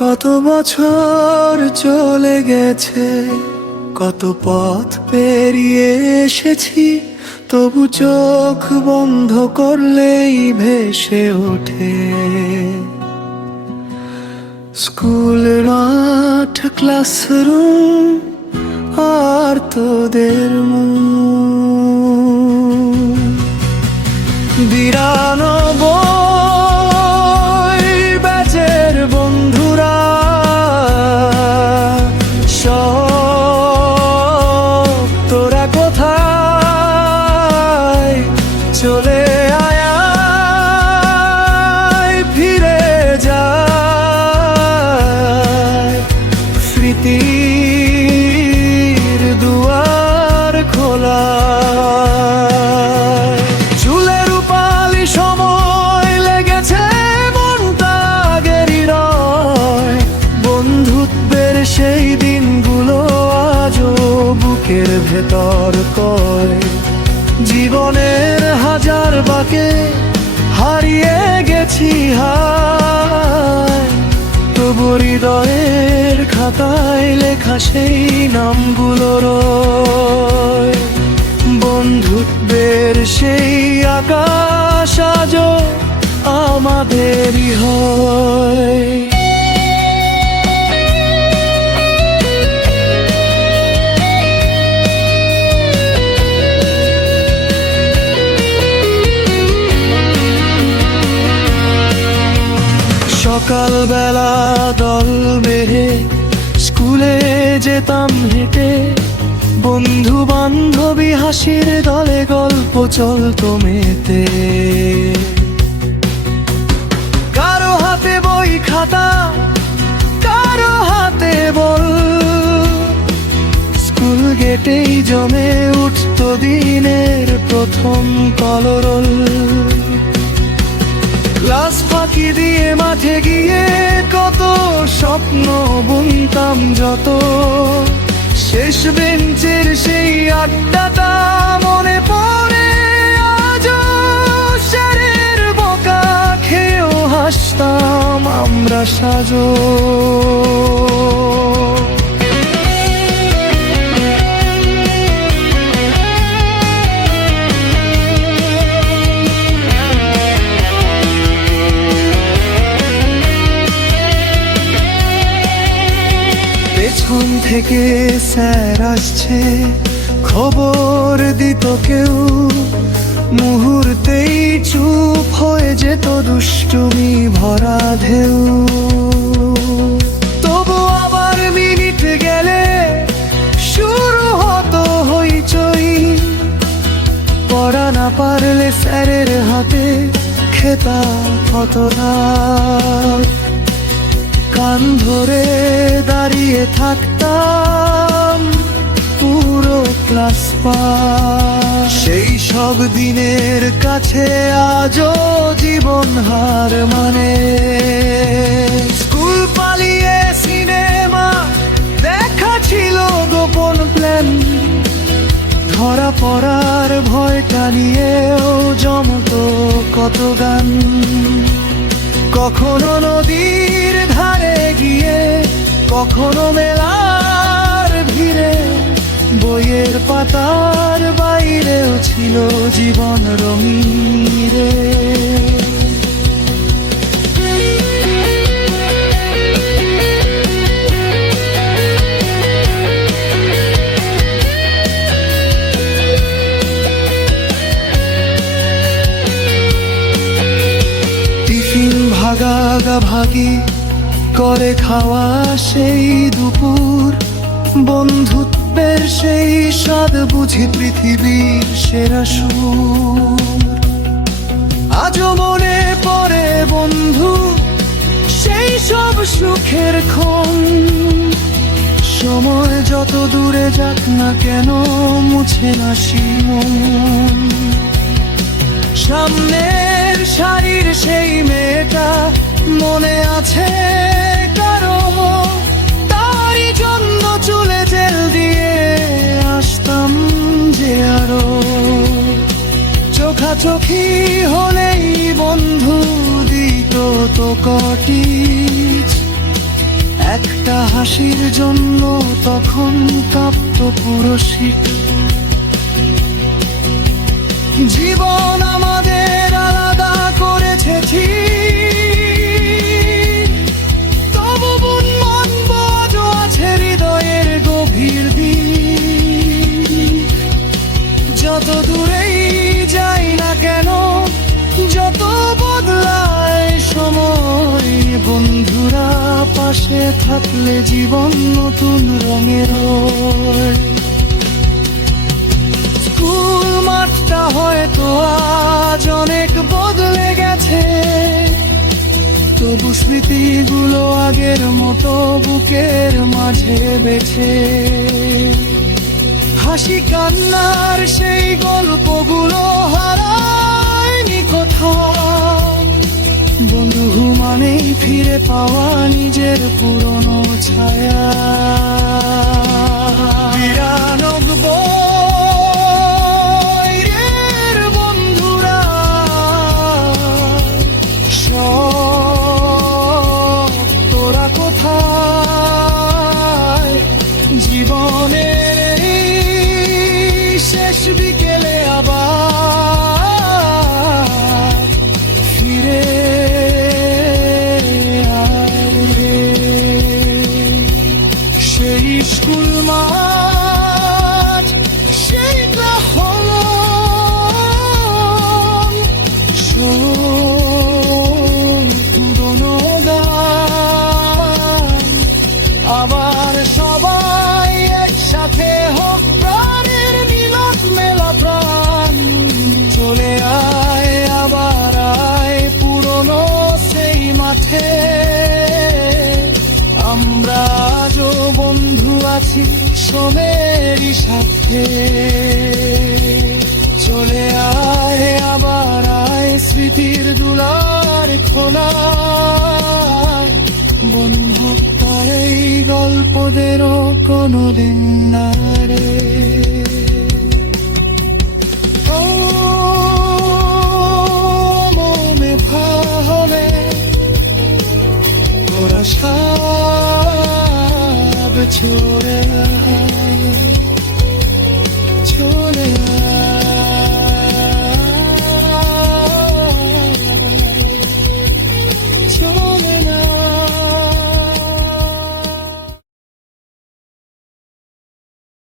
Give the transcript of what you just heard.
কত বছর চলে গেছে, কত পথ পেরিয়ে এসেছি, তবু চোখ বন্ধ করলেই ভেসে ওঠে স্কুল মাঠ, ক্লাসরুম আর তোদের মুখ। 92 ব্যাচের বন্ধুরা সব তোরা কোথায়? চলে আয়, ফিরে যায় স্মৃতির দুয়ার খোলা। চুলের রূপালি সময় লেগেছে মনটা আগেরই রয়, বন্ধুত্বের সেই দিনগুলো আজও বুকের ভেতর কয়। জীবনের হাজার বাঁকে হারিয়ে গেছি হায়, তবু হৃদয়ের খাতায় লেখা সেই নামগুলো রয়। বন্ধুত্বের সেই আকাশ আজও আমাদেরই হয়। সকালবেলা দল বেঁধে স্কুলে যেতাম হেঁটে, বন্ধু বান্ধবী হাসির দলে গল্প চলতো মেতে। কারো হাতে বই খাতা, কারো হাতে বল, স্কুল গেটেই জমে উঠতো দিনের প্রথম কলরল। ক্লাস ফাঁকি দিয়ে মাঠে গিয়ে কত স্বপ্ন বুনতাম যত, শেষ বেঞ্চের সেই আড্ডাটা মনে পড়ে আজও। স্যারের বকা খেয়েও হাসতাম আমরা সাজো। পেছন থেকে স্যার আসছে, খবর দিত কেউ, মুহূর্তেই চুপ হয়ে যেত দুষ্টুমি ভরা ঢেউ। তবু আবার মিনিট গেলে শুরু হতো হইচই, পড়া না পারলে স্যারের হাতে খেতা কত রাত। কান ধরে দাঁড়িয়ে থাকতাম পুরো ক্লাস পাস। সেই সব দিনের কাছে আজও জীবন হার মানে। স্কুল পালিয়ে সিনেমা দেখা ছিল গোপন প্ল্যান, ধরা পড়ার ভয়টা নিয়েও জমতো কত গান। কখনো নদীর ধারে গিয়ে, কখনো মেলার ভিড়ে, বইয়ের পাতার বাইরেও ছিল জীবন রঙিন রে। ভাগাভাগি করে খাওয়া সেই দুপুর, বন্ধুত্বের সেই স্বাদ বুঝি পৃথিবীর সেরা সুর। আজও মনে পড়ে বন্ধু সেই সব সুখের ক্ষণ, সময় যত দূরে যাক না কেন মুছে না মন। সামনের সারির সেই মেয়েটা মনে আছে কারো, তারই জন্য চুলে জেল দিয়ে আসতাম যে আরো। চোখাচোখি হলেই বন্ধু দিত তো কটিজ, একটা হাসির জন্য তখন কাঁপত পুরো শীত। জীবন আমাদের আলাদা করেছে ঠিক, তবু মন আজও আছে হৃদয়ের গভীর দিক। যত দূরেই যাই না কেন, যত বদলায় সময়, বন্ধুরা পাশে থাকলে জীবন নতুন রঙের হয়। স্কুল মাঠটা হয়তো আজ অনেক বদলে গেছে, তবু স্মৃতিগুলো আগের মতো বুকের মাঝে বেছে। হাসি কান্নার সেই গল্পগুলো হারায়নি কোথাও, বন্ধু মানেই ফিরে পাওয়া নিজের পুরনো ছায়া। ৯২ রের বন্ধুরা সব তোরা কোথায়? জীবনের শেষ বিকেলে আবার ফিরে আয় রে। সেই স্কুল মাঠ, সেই গ্রাহক, শোন পুরনো গান। আবার সবাই একসাথে হোক প্রাণের মিলন মেলা প্রাণ। চলে আয় আবার আয় পুরনো সেই মাঠে, আমরা আজও বন্ধু আছি সময়েরই সাথে। চলে আয় আবার আয় স্মৃতির দুলার খোলায়, বন্ধু তার এই গল্পদেরও কোনোদিন না রে।